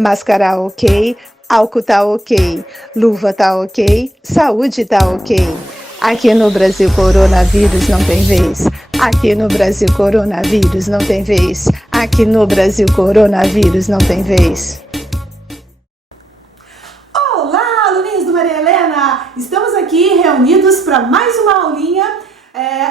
Máscara ok, álcool tá ok, luva tá ok, saúde tá ok. Aqui no Brasil, coronavírus não tem vez. Aqui no Brasil, coronavírus não tem vez. Aqui no Brasil, coronavírus não tem vez. Olá, aluninhos do Maria Helena! Estamos aqui reunidos para mais uma aulinha.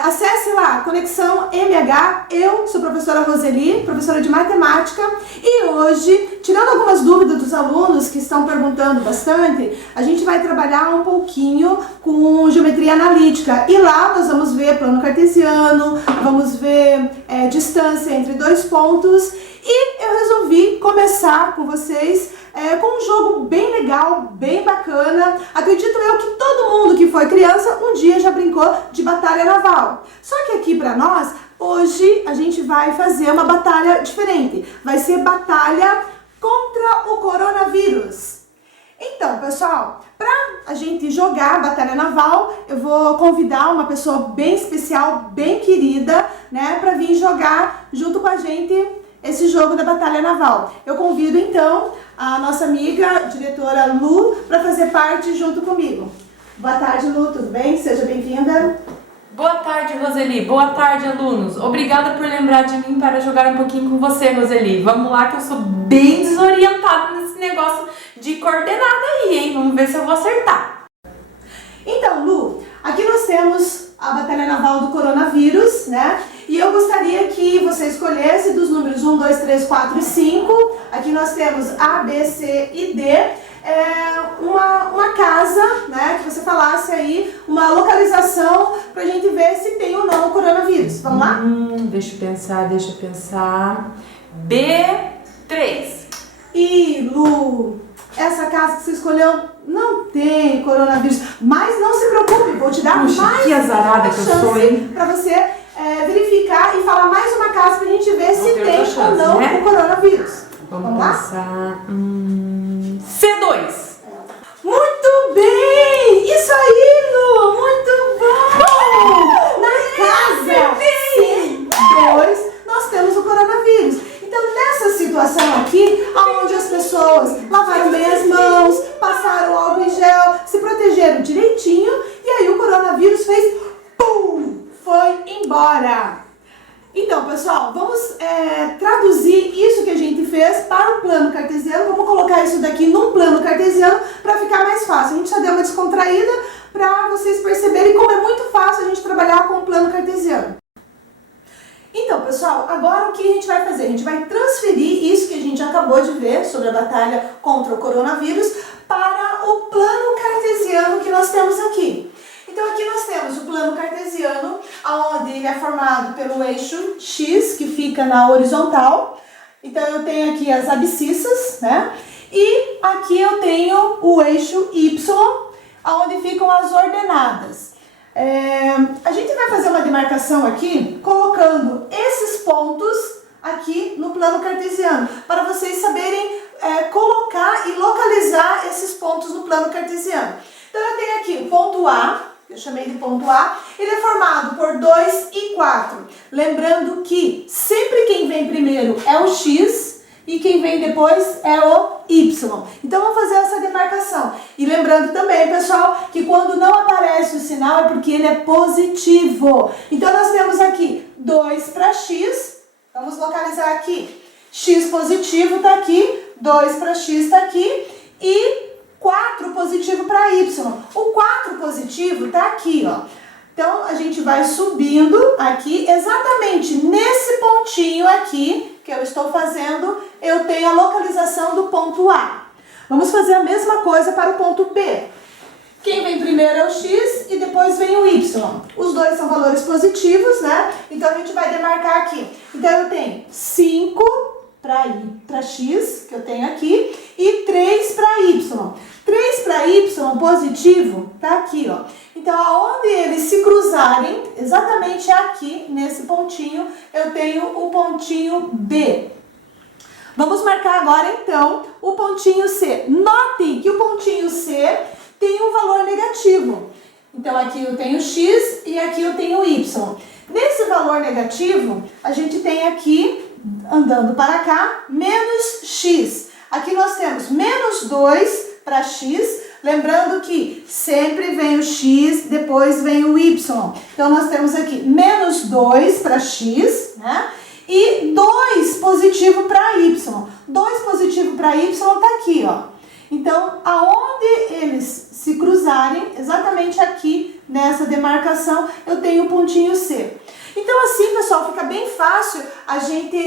Acesse lá, Conexão MH. Eu sou a professora Roseli, professora de matemática, e hoje, tirando algumas dúvidas dos alunos que estão perguntando bastante, a gente vai trabalhar um pouquinho com geometria analítica. E lá nós vamos ver plano cartesiano, vamos ver distância entre dois pontos, e eu resolvi começar com vocês com um jogo bem legal, bem bacana. Acredito eu que todo mundo que foi criança um dia já brincou de batalha naval. Só que aqui para nós, hoje a gente vai fazer uma batalha diferente. Vai ser batalha contra o coronavírus. Então, pessoal, para a gente jogar batalha naval, eu vou convidar uma pessoa bem especial, bem querida, né, para vir jogar junto com a gente esse jogo da batalha naval. Eu convido então a nossa amiga, diretora Lu, para fazer parte junto comigo. Boa tarde, Lu, tudo bem? Seja bem-vinda. Boa tarde, Roseli. Boa tarde, alunos. Obrigada por lembrar de mim para jogar um pouquinho com você, Roseli. Vamos lá que eu sou bem desorientada nesse negócio de coordenada aí, hein? Vamos ver se eu vou acertar. Então, Lu, aqui nós temos a batalha naval do coronavírus, né? E eu gostaria que você escolhesse dos números 1, 2, 3, 4 e 5. Aqui nós temos A, B, C e D. Uma casa, né? Que você falasse aí, uma localização pra gente ver se tem ou não o coronavírus. Vamos lá? Deixa eu pensar. B3. E Lu, essa casa que você escolheu não tem coronavírus. Mas não se preocupe, vou te dar mais que azarada que eu sou, hein? Pra você verificar e falar mais uma casa pra gente ver se tem ou não, né, o coronavírus. Vamos pensar. C2. Muito bem! Isso aí, Lu! Muito bom! Na casa C2 nós temos o coronavírus. Então, nessa situação aqui, onde as pessoas lavaram bem as mãos, passaram álcool em gel, se protegeram direitinho, e aí o coronavírus fez pum! Foi embora. Então, pessoal, vamos traduzir isso que a gente fez para o plano cartesiano. Vamos colocar isso daqui num plano cartesiano para ficar mais fácil. A gente já deu uma descontraída para vocês perceberem como é muito fácil a gente trabalhar com o plano cartesiano. Então, pessoal, agora o que a gente vai fazer? A gente vai transferir isso que a gente acabou de ver sobre a batalha contra o coronavírus para o plano cartesiano que nós temos aqui. Então aqui nós temos o plano cartesiano, onde ele é formado pelo eixo X, que fica na horizontal. Então eu tenho aqui as abscissas, né? E aqui eu tenho o eixo Y, onde ficam as ordenadas. A gente vai fazer uma demarcação aqui, colocando esses pontos aqui no plano cartesiano, para vocês saberem colocar e localizar esses pontos no plano cartesiano. Então eu tenho aqui o ponto A, eu chamei de ponto A, ele é formado por 2 e 4. Lembrando que sempre quem vem primeiro é o X e quem vem depois é o Y. Então vamos fazer essa demarcação. E lembrando também, pessoal, que quando não aparece o sinal é porque ele é positivo. Então nós temos aqui 2 para X, vamos localizar aqui. X positivo está aqui, 2 para X está aqui e 4 positivo para Y. O 4 positivo está aqui, ó. Então, a gente vai subindo aqui, exatamente nesse pontinho aqui que eu estou fazendo, eu tenho a localização do ponto A. Vamos fazer a mesma coisa para o ponto B. Quem vem primeiro é o X e depois vem o Y. Os dois são valores positivos, né? Então, a gente vai demarcar aqui. Então, eu tenho 5 para X, que eu tenho aqui, e 3 para Y. 3 para Y positivo tá aqui, ó. Então, aonde eles se cruzarem, exatamente aqui, nesse pontinho, eu tenho o pontinho B. Vamos marcar agora, então, o pontinho C. Notem que o pontinho C tem um valor negativo. Então, aqui eu tenho X e aqui eu tenho Y. Nesse valor negativo, a gente tem aqui, andando para cá, menos X. Aqui nós temos menos 2 para x, lembrando que sempre vem o x, depois vem o y. Então, nós temos aqui menos 2 para x, né? E 2 positivo para y. 2 positivo para y está aqui, ó. Então, aonde eles se cruzarem, exatamente aqui nessa demarcação, eu tenho o pontinho C. Então, assim, pessoal, fica bem fácil a gente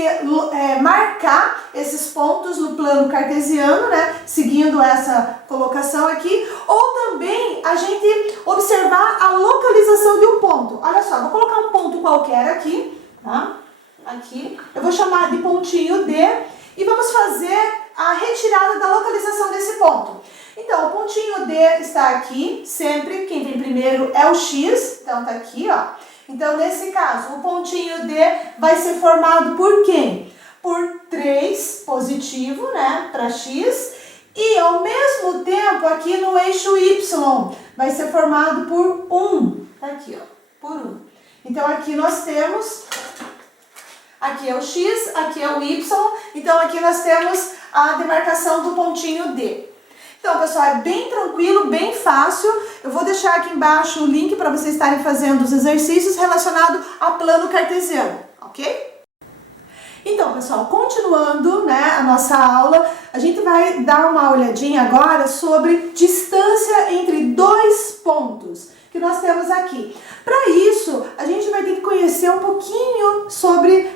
marcar esses pontos no plano cartesiano, né? Seguindo essa colocação aqui. Ou também a gente observar a localização de um ponto. Olha só, vou colocar um ponto qualquer aqui, tá? Aqui. Eu vou chamar de pontinho D e vamos fazer a retirada da localização desse ponto. Então, o pontinho D está aqui. Sempre quem vem primeiro é o X. Então, tá aqui, ó. Então, nesse caso, o pontinho D vai ser formado por quem? Por 3 positivo, né, para x, e ao mesmo tempo, aqui no eixo y, vai ser formado por 1. Tá aqui, ó, por 1. Então, aqui nós temos, aqui é o x, aqui é o y, então aqui nós temos a demarcação do pontinho D. Então, pessoal, é bem tranquilo, bem fácil. Eu vou deixar aqui embaixo o link para vocês estarem fazendo os exercícios relacionados a plano cartesiano, ok? Então, pessoal, continuando, né, a nossa aula, a gente vai dar uma olhadinha agora sobre distância entre 2 pontos que nós temos aqui. Para isso, a gente vai ter que conhecer um pouquinho sobre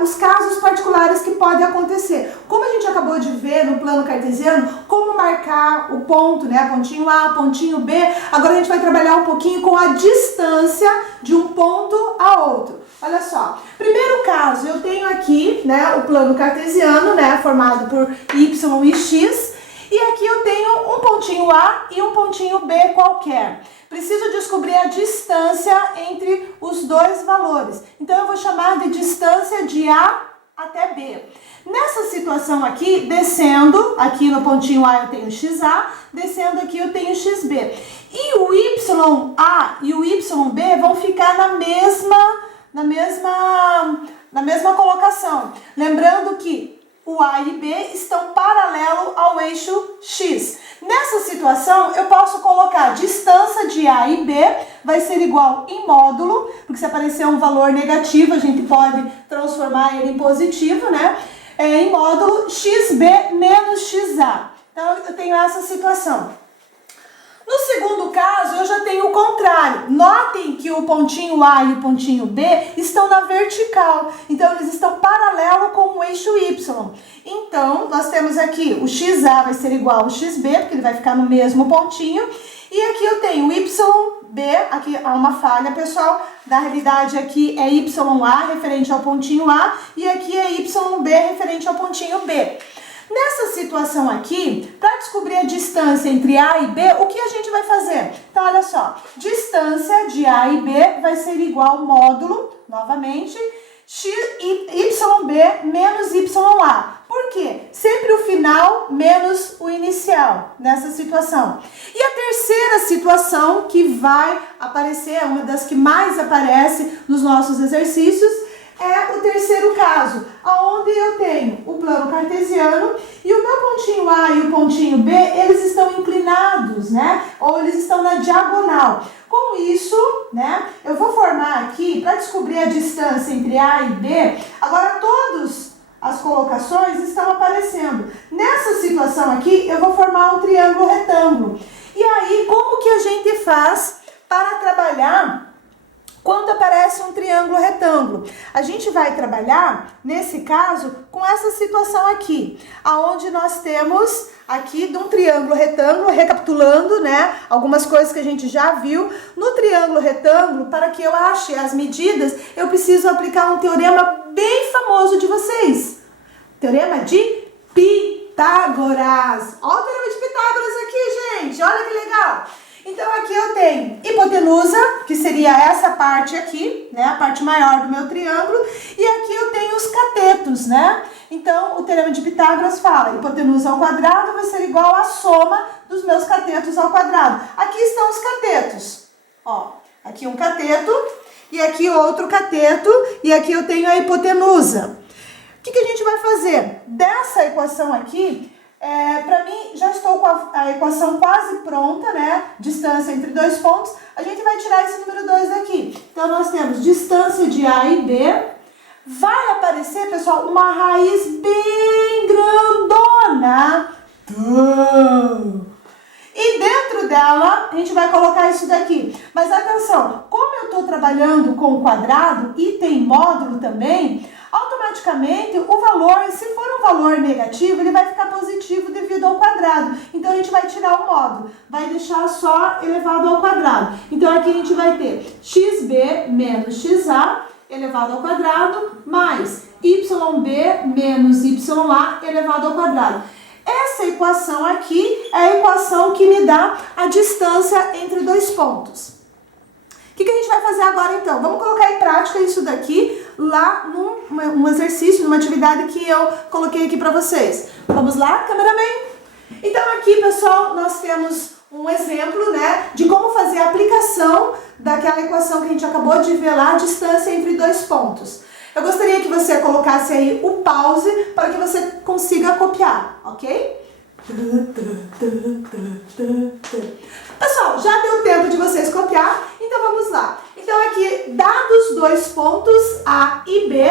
os casos particulares que podem acontecer. Como a gente acabou de ver no plano cartesiano, como marcar o ponto, né, pontinho A, pontinho B, agora a gente vai trabalhar um pouquinho com a distância de um ponto a outro. Olha só, primeiro caso, eu tenho aqui, né, o plano cartesiano, né, formado por y e x, e aqui eu tenho um pontinho A e um pontinho B qualquer. Preciso descobrir a distância entre os dois valores. Então, eu vou chamar de distância de A até B. Nessa situação aqui, descendo, aqui no pontinho A eu tenho XA, descendo aqui eu tenho XB. E o YA e o YB vão ficar na mesma colocação. Lembrando que o A e B estão paralelo ao eixo X. Nessa situação, eu posso colocar distância de A e B vai ser igual em módulo, porque se aparecer um valor negativo, a gente pode transformar ele em positivo, né? Em módulo XB menos XA. Então, eu tenho essa situação. No segundo caso, eu já tenho o contrário. Notem que o pontinho A e o pontinho B estão na vertical. Então, eles estão paralelos com o eixo Y. Então, nós temos aqui o XA vai ser igual ao XB, porque ele vai ficar no mesmo pontinho. E aqui eu tenho o YB, aqui há uma falha, pessoal. Na realidade, aqui é YA referente ao pontinho A e aqui é YB referente ao pontinho B. Nessa situação aqui, para descobrir a distância entre A e B, o que a gente vai fazer? Então, olha só, distância de A e B vai ser igual módulo, novamente, YB menos YA. Por quê? Sempre o final menos o inicial, nessa situação. E a terceira situação que vai aparecer, uma das que mais aparece nos nossos exercícios, é o terceiro caso, onde eu tenho o plano cartesiano e o meu pontinho A e o pontinho B, eles estão inclinados, né? Ou eles estão na diagonal. Com isso, né, eu vou formar aqui, para descobrir a distância entre A e B, agora todas as colocações estão aparecendo. Nessa situação aqui, eu vou formar um triângulo retângulo. E aí, como que a gente faz para trabalhar quando aparece um triângulo retângulo? A gente vai trabalhar, nesse caso, com essa situação aqui, aonde nós temos aqui de um triângulo retângulo, recapitulando, né, algumas coisas que a gente já viu. No triângulo retângulo, para que eu ache as medidas, eu preciso aplicar um teorema bem famoso de vocês. Teorema de Pitágoras. Olha o teorema de Pitágoras aqui, gente, olha que legal. Então, aqui eu tenho hipotenusa, que seria essa parte aqui, né, a parte maior do meu triângulo, e aqui eu tenho os catetos, né? Então, o teorema de Pitágoras fala, hipotenusa ao quadrado vai ser igual à soma dos meus catetos ao quadrado. Aqui estão os catetos, ó, aqui um cateto, e aqui outro cateto, e aqui eu tenho a hipotenusa. O que a gente vai fazer? Dessa equação aqui, Para mim, já estou com a equação quase pronta, né? Distância entre dois pontos. A gente vai tirar esse número 2 daqui. Então, nós temos distância de A e B. Vai aparecer, pessoal, uma raiz bem grandona. E dentro dela, a gente vai colocar isso daqui. Mas atenção, como eu estou trabalhando com o quadrado e tem módulo também, automaticamente o valor, se for um valor negativo, ele vai ficar positivo devido ao quadrado. Então a gente vai tirar o módulo, vai deixar só elevado ao quadrado. Então aqui a gente vai ter xb menos xa elevado ao quadrado mais yb menos ya elevado ao quadrado. Essa equação aqui é a equação que me dá a distância entre dois pontos. O que a gente vai fazer agora então? Vamos colocar em prática isso daqui lá num exercício, numa atividade que eu coloquei aqui para vocês. Vamos lá, cameraman? Então aqui, pessoal, nós temos um exemplo, né, de como fazer a aplicação daquela equação que a gente acabou de ver lá, a distância entre dois pontos. Eu gostaria que você colocasse aí o pause para que você consiga copiar, ok? Pessoal, já deu tempo de vocês copiar, então vamos lá. Então aqui, dados dois pontos A e B,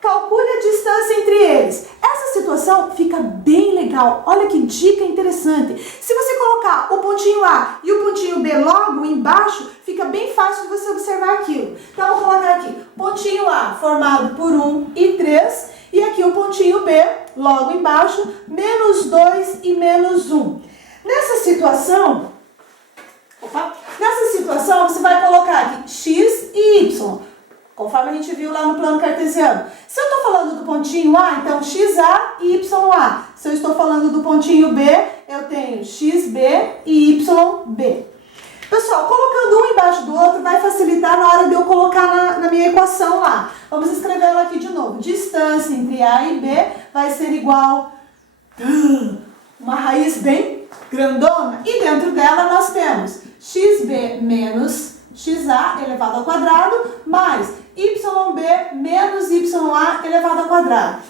calcule a distância entre eles. Essa situação fica bem legal. Olha que dica interessante. Se você colocar o pontinho A e o pontinho B logo embaixo, fica bem fácil de você observar aquilo. Então, vou colocar aqui, pontinho A formado por 1 e 3, e aqui o pontinho B logo embaixo, menos 2 e menos 1. Nessa situação, você vai colocar aqui x e y, conforme a gente viu lá no plano cartesiano. Se eu estou falando do pontinho A, então xa e ya. Se eu estou falando do pontinho B, eu tenho xb e yb. Pessoal, colocando um embaixo do outro vai facilitar na hora de eu colocar na minha equação lá. Vamos escrever ela aqui de novo. Distância entre A e B vai ser igual uma raiz bem grandona. E dentro dela nós temos xb menos xa elevado ao quadrado mais yb menos ya elevado ao quadrado.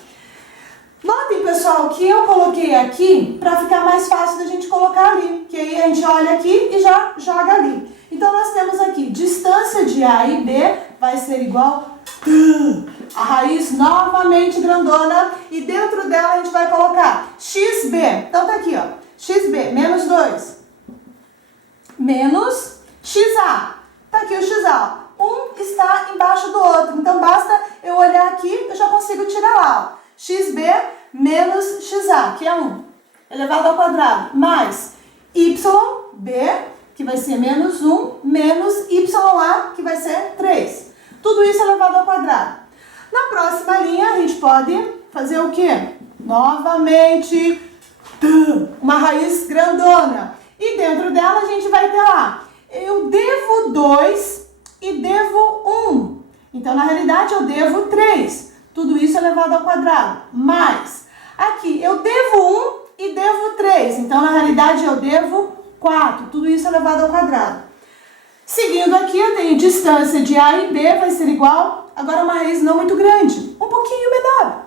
Notem, pessoal, que eu coloquei aqui para ficar mais fácil da gente colocar ali, que aí a gente olha aqui e já joga ali. Então, nós temos aqui, distância de A e B vai ser igual a raiz novamente grandona, e dentro dela a gente vai colocar xb. Então, tá aqui, ó, xb menos 2 menos xa. Tá aqui o xa, ó. Um está embaixo do outro, então basta eu olhar aqui, eu já consigo tirar lá, ó. Xb menos xa, que é 1, elevado ao quadrado, mais yb, que vai ser menos 1, menos ya, que vai ser 3. Tudo isso elevado ao quadrado. Na próxima linha, a gente pode fazer o quê? Novamente, uma raiz grandona. E dentro dela, a gente vai ter lá, eu devo 2 e devo 1. Então, na realidade, eu devo 3. Tudo isso elevado ao quadrado. Mais, aqui, eu devo 1 e devo 3. Então, na realidade, eu devo 4. Tudo isso elevado ao quadrado. Seguindo aqui, eu tenho distância de A e B vai ser igual, agora uma raiz não muito grande, um pouquinho menor.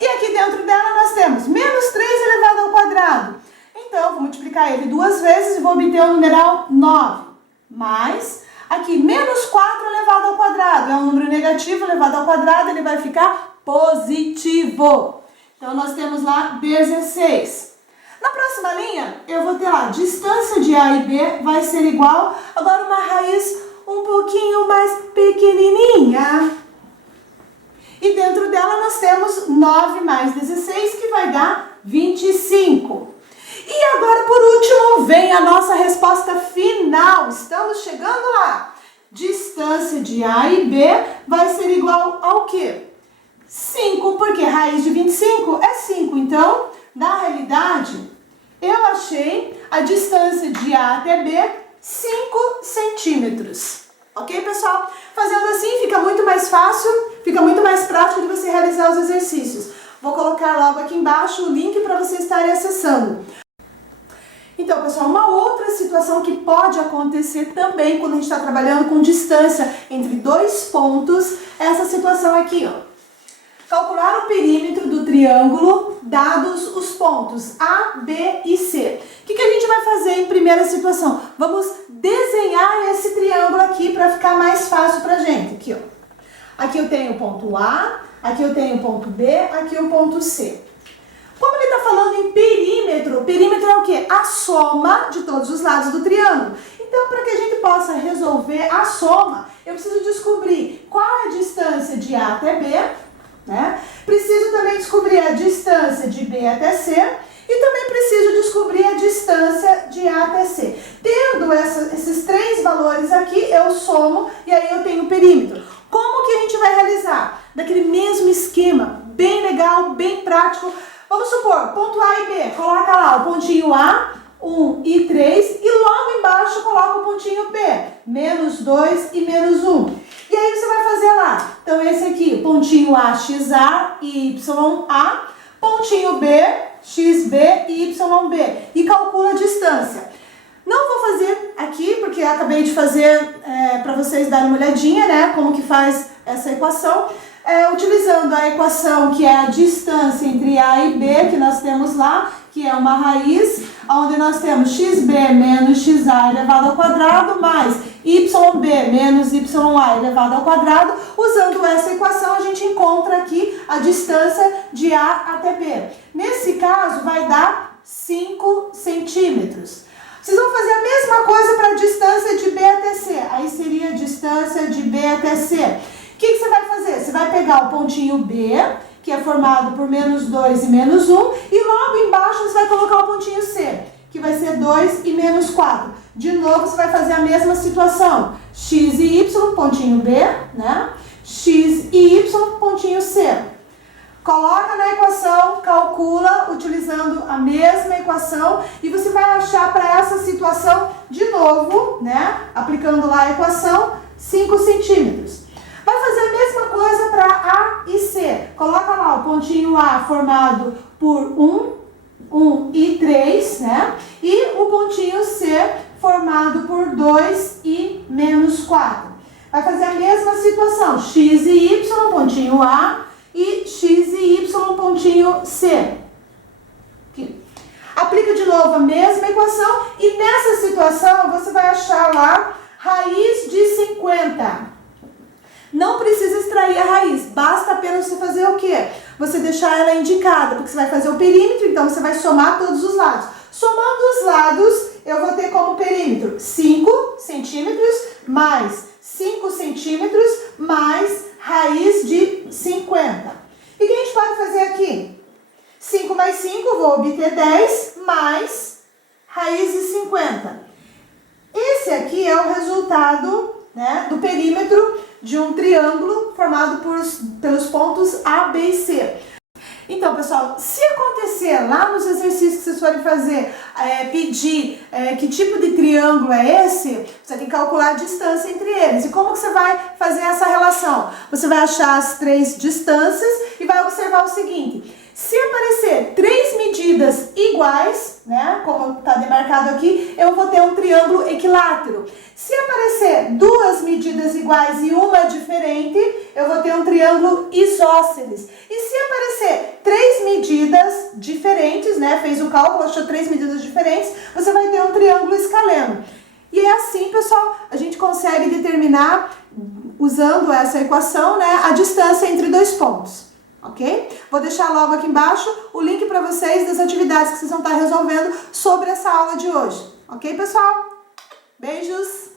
E aqui dentro dela nós temos menos 3 elevado ao quadrado. Então, vou multiplicar ele 2 vezes e vou obter o numeral 9. Mais, aqui, menos 4 elevado ao quadrado. É um número negativo elevado ao quadrado, ele vai ficar positivo. Então, nós temos lá 16. Na próxima linha, eu vou ter lá, distância de A e B vai ser igual, agora uma raiz um pouquinho mais pequenininha. E dentro dela nós temos 9 mais 16, que vai dar 25. E agora, por último, vem a nossa resposta final. Estamos chegando lá. Distância de A e B vai ser igual ao quê? 5, porque raiz de 25 é 5. Então, na realidade, eu achei a distância de A até B 5 centímetros. Ok, pessoal? Fazendo assim fica muito mais fácil, fica muito mais prático de você realizar os exercícios. Vou colocar logo aqui embaixo o link para vocês estarem acessando. Então, pessoal, uma outra situação que pode acontecer também quando a gente está trabalhando com distância entre dois pontos é essa situação aqui, ó. calcular o perímetro do triângulo, dados os pontos A, B e C. O que a gente vai fazer em primeira situação? Vamos desenhar esse triângulo aqui para ficar mais fácil pra gente. Aqui, ó. Aqui eu tenho o ponto A, aqui eu tenho o ponto B, aqui o ponto C. Como ele está falando em perímetro, perímetro é o quê? A soma de todos os lados do triângulo. Então, para que a gente possa resolver a soma, eu preciso descobrir qual é a distância de A até B, né? Preciso também descobrir a distância de B até C e também preciso descobrir a distância de A até C. Tendo esses três valores aqui, eu somo e aí eu tenho o perímetro. Como que a gente vai realizar? Daquele mesmo esquema, bem legal, bem prático. Vamos supor, ponto A e B, coloca lá o pontinho A, 1 e 3, e logo embaixo coloca o pontinho B, menos 2 e menos 1. E aí você vai fazer lá, então esse aqui, pontinho A, XA e YA, pontinho B, XB e YB, e calcula a distância. Não vou fazer aqui, porque eu acabei de fazer para vocês darem uma olhadinha, né, como que faz essa equação. Utilizando a equação que é a distância entre A e B, que nós temos lá, que é uma raiz, onde nós temos xb menos xa elevado ao quadrado, mais yb menos ya elevado ao quadrado. Usando essa equação, a gente encontra aqui a distância de A até B. Nesse caso, vai dar 5 centímetros. Vocês vão fazer a mesma coisa para a distância de B até C. Aí seria a distância de B até C. O que você vai fazer? Você vai pegar o pontinho B, que é formado por menos 2 e menos 1, e logo embaixo você vai colocar o pontinho C, que vai ser 2 e menos 4. De novo, você vai fazer a mesma situação. X e Y, pontinho B, né? X e Y, pontinho C. Coloca na equação, calcula utilizando a mesma equação e você vai achar para essa situação de novo, né? Aplicando lá a equação, 5 centímetros. Vai fazer a mesma coisa para A e C. Coloca lá o pontinho A formado por 1 e 3, né? E o pontinho C formado por 2 e menos 4. Vai fazer a mesma situação, X e Y, pontinho A, e X e Y, pontinho C. Aqui. Aplica de novo a mesma equação e nessa situação você vai achar lá raiz de 50. Não precisa extrair a raiz, basta apenas você fazer o quê? Você deixar ela indicada, porque você vai fazer o perímetro, então você vai somar todos os lados. Somando os lados, eu vou ter como perímetro 5 centímetros mais 5 centímetros mais raiz de 50. E o que a gente pode fazer aqui? 5 mais 5, vou obter 10, mais raiz de 50. Esse aqui é o resultado, né, do perímetro de um triângulo formado pelos pontos A, B e C. Então, pessoal, se acontecer lá nos exercícios que vocês forem fazer, pedir que tipo de triângulo é esse, você tem que calcular a distância entre eles. E como que você vai fazer essa relação? Você vai achar as três distâncias e vai observar o seguinte. Se aparecer três medidas iguais, né, como está demarcado aqui, eu vou ter um triângulo equilátero. Se aparecer duas medidas iguais e uma diferente, eu vou ter um triângulo isósceles. E se aparecer três medidas diferentes, né, fez o cálculo, achou três medidas diferentes, você vai ter um triângulo escaleno. E é assim, pessoal, a gente consegue determinar, usando essa equação, né, a distância entre dois pontos. Ok? Vou deixar logo aqui embaixo o link para vocês das atividades que vocês vão estar resolvendo sobre essa aula de hoje. Ok, pessoal? Beijos!